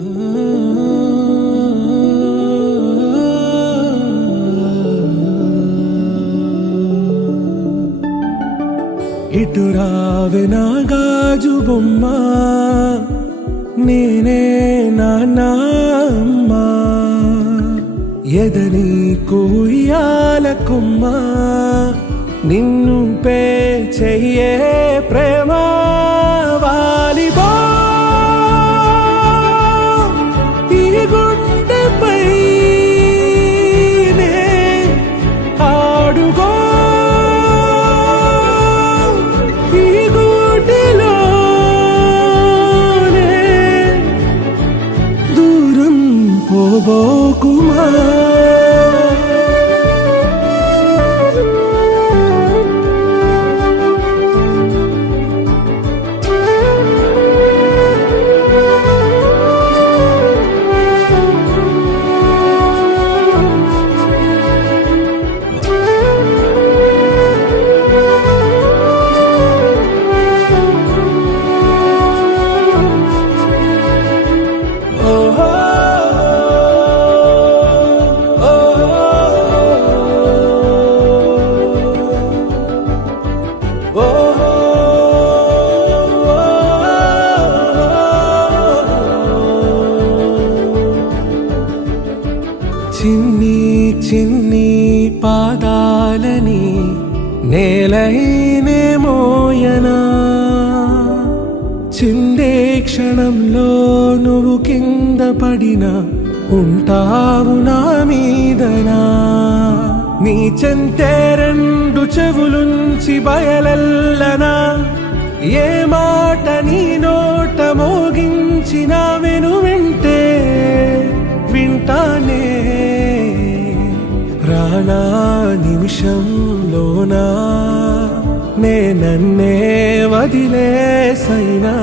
ఇటు రావే నా గాజు బొమ్మ, నేనే నాన్నమ్మ, ఎదని కుయ్యాల కొమ్మ, నిన్ను పే చెయ్యే ప్రేమ వాలిబా ఈ గుండెపై ఆడుగో ఈ గుడిలోనే దూరం పోబోకుమా. చిన్ని చిన్ని పాదాలని నేలైనే మోయనా, చిందే క్షణంలో నువ్వు కింద పడినా ఉంటావు నా మీదనా. నీ చెంతే రెండు చెవులుంచి బయలెల్లనా, ఏ మాట నీ నోట మోగించిన వెను వింటే వింటానే. రానా నిమిషంలోనా నే నన్నే వదిలేసైనా